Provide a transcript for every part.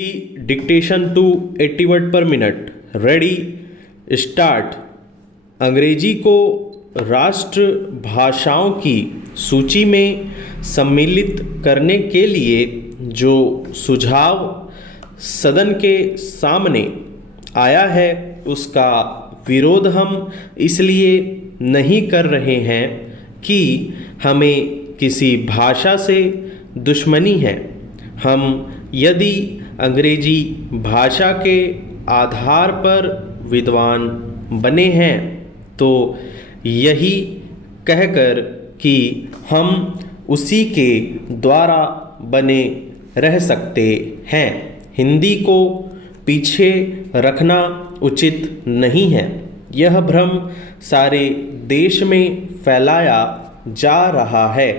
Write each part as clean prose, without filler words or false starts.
Dictation to 80 word पर minute. Ready start. अंग्रेजी को राष्ट्र भाषाओं की सूची में सम्मिलित करने के लिए जो सुझाव सदन के सामने आया है उसका विरोध हम इसलिए नहीं कर रहे हैं कि हमें किसी भाषा से दुश्मनी है। हम यदि अंग्रेजी भाषा के आधार पर विद्वान बने हैं तो यही कहकर कि हम उसी के द्वारा बने रह सकते हैं। हिंदी को पीछे रखना उचित नहीं है। यह भ्रम सारे देश में फैलाया जा रहा है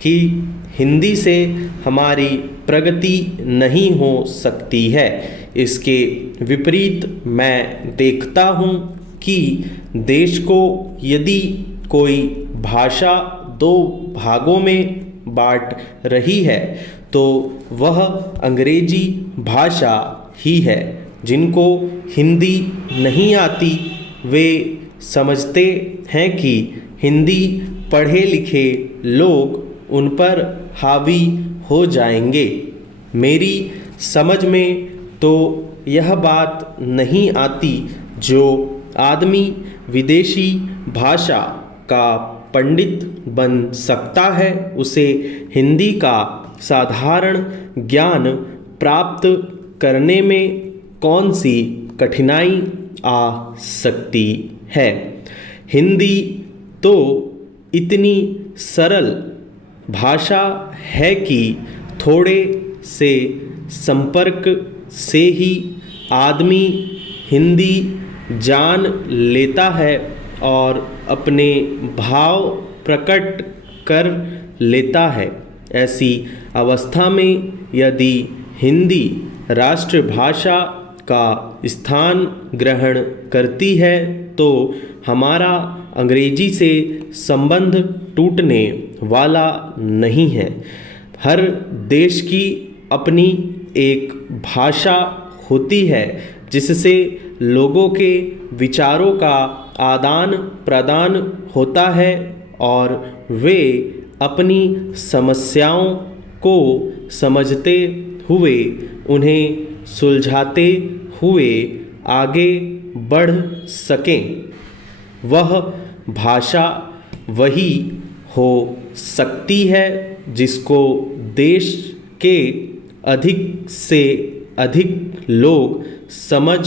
कि हिंदी से हमारी प्रगति नहीं हो सकती है। इसके विपरीत मैं देखता हूँ कि देश को यदि कोई भाषा दो भागों में बांट रही है तो वह अंग्रेजी भाषा ही है। जिनको हिंदी नहीं आती वे समझते हैं कि हिंदी पढ़े लिखे लोग उन पर हावी हो जाएंगे। मेरी समझ में तो यह बात नहीं आती जो आदमी विदेशी भाषा का पंडित बन सकता है उसे हिंदी का साधारण ज्ञान प्राप्त करने में कौन सी कठिनाई आ सकती है। हिंदी तो इतनी सरल भाषा है कि थोड़े से संपर्क से ही आदमी हिंदी जान लेता है और अपने भाव प्रकट कर लेता है। ऐसी अवस्था में यदि हिंदी राष्ट्रभाषा का स्थान ग्रहण करती है तो हमारा अंग्रेजी से संबंध टूटने वाला नहीं है। हर देश की अपनी एक भाषा होती है जिससे लोगों के विचारों का आदान प्रदान होता है और वे अपनी समस्याओं को समझते हुए उन्हें सुलझाते हुए आगे बढ़ सकें। वह भाषा वही हो सकती है जिसको देश के अधिक से अधिक लोग समझ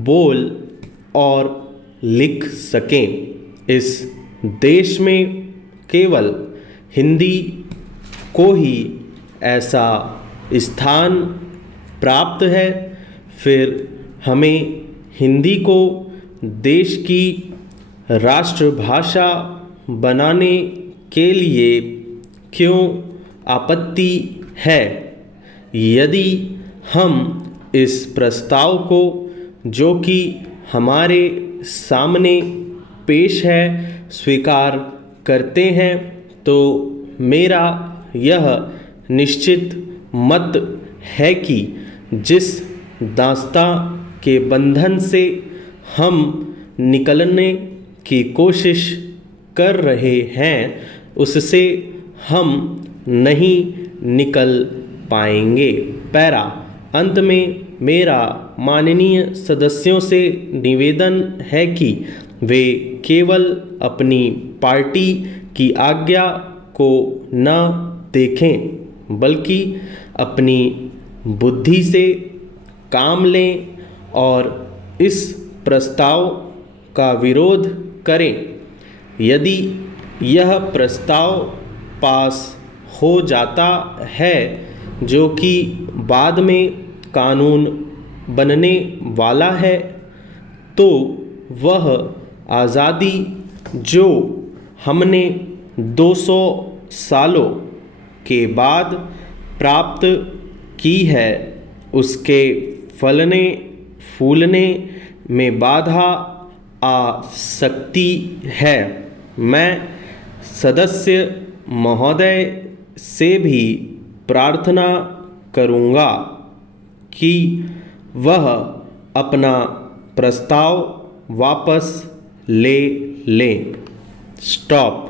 बोल और लिख सकें। इस देश में केवल हिंदी को ही ऐसा स्थान प्राप्त है। फिर हमें हिंदी को देश की राष्ट्रभाषा बनाने के लिए क्यों आपत्ति है। यदि हम इस प्रस्ताव को जो कि हमारे सामने पेश है स्वीकार करते हैं तो मेरा यह निश्चित मत है कि जिस दास्तां के बंधन से हम निकलने की कोशिश कर रहे हैं उससे हम नहीं निकल पाएंगे। पैरा। अंत में मेरा माननीय सदस्यों से निवेदन है कि वे केवल अपनी पार्टी की आज्ञा को न देखें बल्कि अपनी बुद्धि से काम लें और इस प्रस्ताव का विरोध करें। यदि यह प्रस्ताव पास हो जाता है जो कि बाद में कानून बनने वाला है तो वह आज़ादी जो हमने 200 सालों के बाद प्राप्त की है उसके फलने फूलने में बाधा आ सकती है। मैं सदस्य महोदय से भी प्रार्थना करूँगा कि वह अपना प्रस्ताव वापस ले लें। स्टॉप।